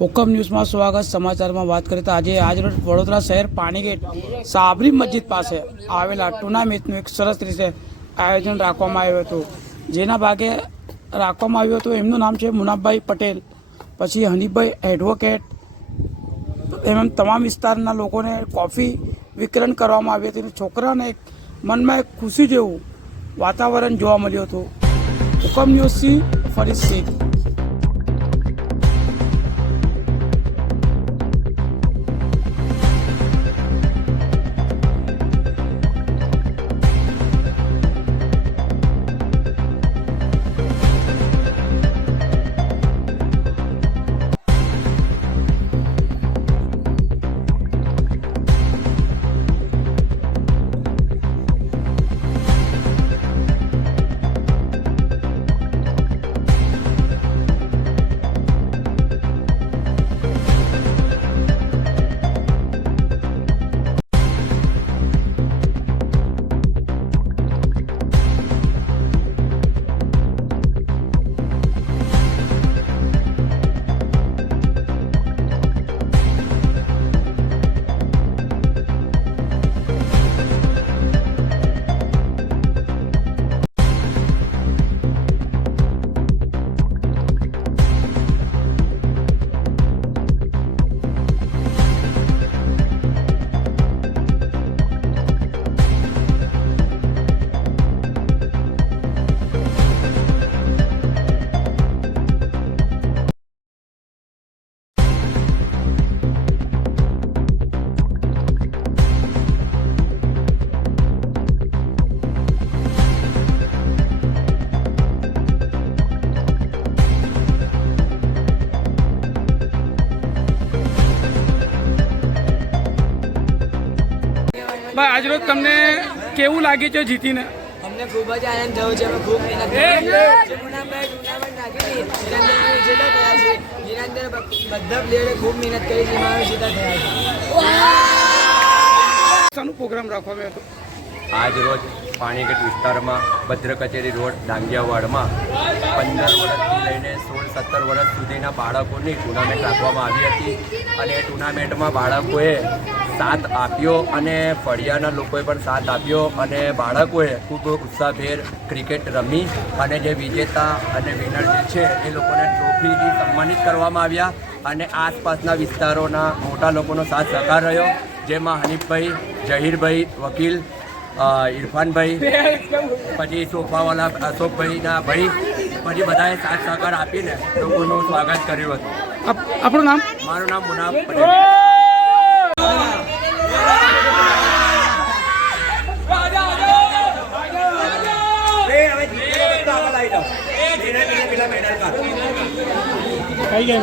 હુકમ ન્યૂઝમાં સ્વાગત। સમાચારમાં વાત કરીએ તો આજરોજ વડોદરા શહેર પાણીગેટ સાબરી મસ્જિદ પાસે આવેલા ટુર્નામેન્ટનું એક સરસ રીતે આયોજન રાખવામાં આવ્યું હતું, જેના ભાગે રાખવામાં આવ્યું હતું। એમનું નામ છે મુનાભાઈ પટેલ, પછી હનીફભાઈ એડવોકેટ, એમ તમામ વિસ્તારના લોકોને કોફી વિતરણ કરવામાં આવી હતી। છોકરાને એક મનમાં એક ખુશી જેવું વાતાવરણ જોવા મળ્યું હતું। હુકમ ન્યૂઝથી ફરીદ શેખ। आज रोज तमने केवू लागे छे जीतीने? अमने खूब ज आनंद थयो छे। અમે ખૂબ મહેનત કરી છે। ટુર્નામેન્ટ નાખી હતી, એના અંદર વિજેતા થયા છે। જેના અંદર બધા પ્લેયરે ખૂબ મહેનત કરી છે, એમાં વિજેતા થયા છે। શાનો પ્રોગ્રામ રાખવામાં હતો? આજ રોજ પાણીગેટ વિસ્તારમાં ભદ્ર કચેરી રોડ ડાંગિયાવાડમાં 15 વર્ષથી લઈને 16-17 વર્ષ સુધીના બાળકોની ટુર્નામેન્ટ રાખવામાં આવી હતી। અને એ ટુર્નામેન્ટમાં બાળકોએ સાથ આપ્યો અને ફળિયાના લોકોએ પણ સાથ આપ્યો અને બાળકોએ ખૂબ ઉત્સાહભેર ક્રિકેટ રમી અને જે વિજેતા અને વિનર જે છે એ લોકોને ટ્રોફીથી સન્માનિત કરવામાં આવ્યા। અને આસપાસના વિસ્તારોના મોટા લોકોનો સાથ સહકાર રહ્યો, જેમાં હનીફભાઈ, જહીરભાઈ વકીલ, ઇરફાનભાઈ, પછી સોફાવાલા અશોકભાઈના ભાઈ, પછી બધાએ સાથ સહકાર આપીને લોકોનું સ્વાગત કર્યું હતું। આપણું નામ? મારું નામ મુનાફ પટેલ। કઈ ગેમ?